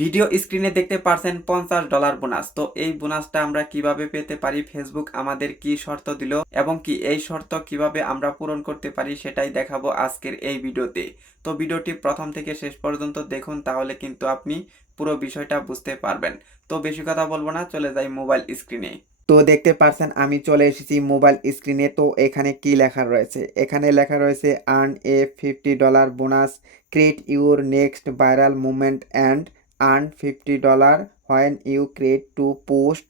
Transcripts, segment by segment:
Video স্ক্রিনে দেখতে পারছেন $50 বোনাস। তো এই বোনাসটা আমরা কিভাবে পেতে পারি, ফেসবুক আমাদের কি শর্ত দিল এবং কি এই শর্ত কিভাবে আমরা পূরণ করতে পারি সেটাই দেখাবো আজকের এই ভিডিওতে। তো ভিডিওটি প্রথম থেকে শেষ পর্যন্ত দেখুন, তাহলে কিন্তু আপনি পুরো বিষয়টা বুঝতে পারবেন। তো বেশি কথা বলবো না, চলে যাই মোবাইল স্ক্রিনে। তো দেখতে পারছেন আমি চলে এসেছি মোবাইল স্ক্রিনে। তো এখানে কি লেখা রয়েছে, এখানে লেখা রয়েছে earn A $50 bonus, create your next viral movement and earn $50 when you create to post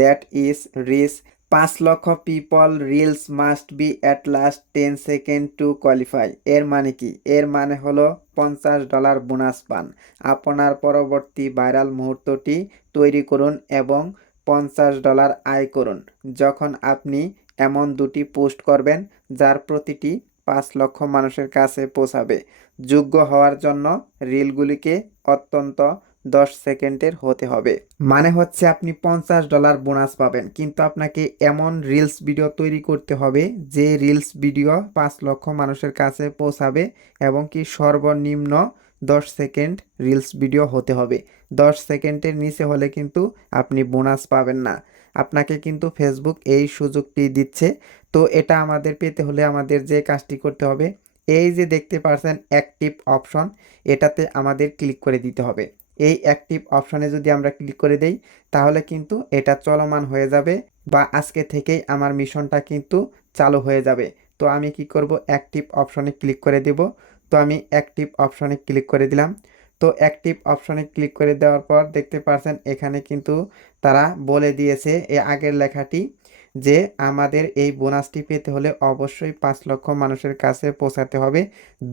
that is reach 5 লক্ষ people reels must be at last 10 second to qualify. এর মানে কি? এর মানে হলো $50 বোনাস পান। আপনার পরবর্তী ভাইরাল মুহূর্তটি তৈরি করুন এবং $50 আয় করুন যখন আপনি এমন দুটি পোস্ট করবেন যার প্রতিটি 5 লক্ষ মানুষের কাছে পৌঁছাবে। যোগ্য হওয়ার জন্য রিলগুলিকে অত্যন্ত 10 সেকেন্ডের হতে হবে। মানে হচ্ছে আপনি $50 বোনাস পাবেন, কিন্তু আপনাকে এমন রিলস ভিডিও তৈরি করতে হবে যে রিলস ভিডিও 5 লক্ষ মানুষের কাছে পৌঁছাবে এবং কি সর্বনিম্ন 10 সেকেন্ড রিলস ভিডিও হতে হবে। 10 সেকেন্ডের নিচে হলে কিন্তু আপনি বোনাস পাবেন না। আপনাকে কিন্তু ফেসবুক এই সুযোগটি দিচ্ছে। তো এটা আমাদের পেতে হলে আমাদের যে কাজটি করতে হবে, এই যে দেখতে পাচ্ছেন অ্যাক্টিভ অপশন, এটাতে আমাদের ক্লিক করে দিতে হবে। এই অ্যাক্টিভ অপশনে যদি আমরা ক্লিক করে দেই তাহলে কিন্তু এটা চলমান হয়ে যাবে বা আজকে থেকেই আমার মিশনটা কিন্তু চালু হয়ে যাবে। তো আমি কি করব, অ্যাক্টিভ অপশনে ক্লিক করে দেব। তো আমি অ্যাক্টিভ অপশনে ক্লিক করে দিলাম। তো অ্যাক্টিভ অপশনে ক্লিক করে দেওয়ার পর দেখতে পাচ্ছেন এখানে কিন্তু তারা বলে দিয়েছে এই আগের লেখাটি যে আমাদের এই বোনাসটি পেতে হলে অবশ্যই 5 লক্ষ মানুষের কাছে পৌঁছাতে হবে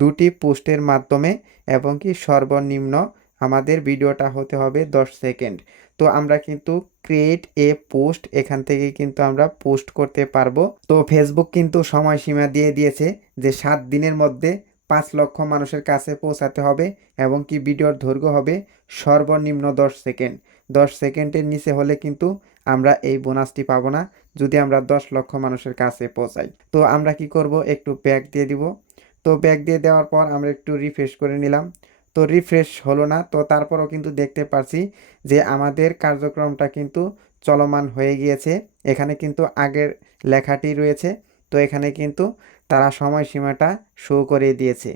দুটি পোস্টের মাধ্যমে এবং কি সর্বনিম্ন আমাদের ভিডিওটা হতে হবে 10 সেকেন্ড। তো আমরা কিন্তু ক্রিয়েট এ পোস্ট এখান থেকে কিন্তু আমরা পোস্ট করতে পারবো। তো ফেসবুক কিন্তু সময়সীমা দিয়ে দিয়েছে যে 7 দিনের মধ্যে 5 লক্ষ মানুষের কাছে পৌঁছাতে হবে এবং কি ভিডিওর দৈর্ঘ্য হবে সর্বনিম্ন 10 সেকেন্ড। 10 সেকেন্ডের নিচে হলে কিন্তু আমরা এই বোনাসটি পাবো না যদি আমরা 10 লক্ষ মানুষের কাছে পৌঁছাই। তো আমরা কি করব, একটু ব্যাক দিয়ে দিব। তো ব্যাক দিয়ে দেওয়ার পর আমরা একটু রিফ্রেশ করে নিলাম। তো রিফ্রেশ হলো না, তো তারপরও কিন্তু দেখতে পারছি যে আমাদের কার্যক্রমটা কিন্তু চলমান হয়ে গিয়েছে। এখানে কিন্তু আগের লেখাটি রয়েছে। তো এখানে কিন্তু তারা সময়সীমাটা শো করে দিয়েছে।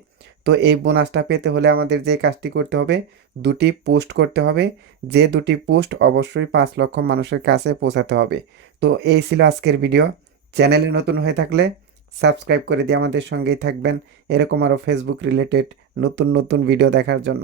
তো এই বোনাসটা পেতে হলে আমাদের যে কাজটি করতে হবে, দুটি পোস্ট করতে হবে, যে দুটি পোস্ট অবশ্যই 5 লক্ষ মানুষের কাছে পৌঁছাতে হবে। তো এই ছিল আজকের ভিডিও। চ্যানেলে নতুন হয়ে থাকলে সাবস্ক্রাইব করে দিয়ে আমাদের সঙ্গেই থাকবেন এরকম আরও ফেসবুক রিলেটেড নতুন নতুন ভিডিও দেখার জন্য।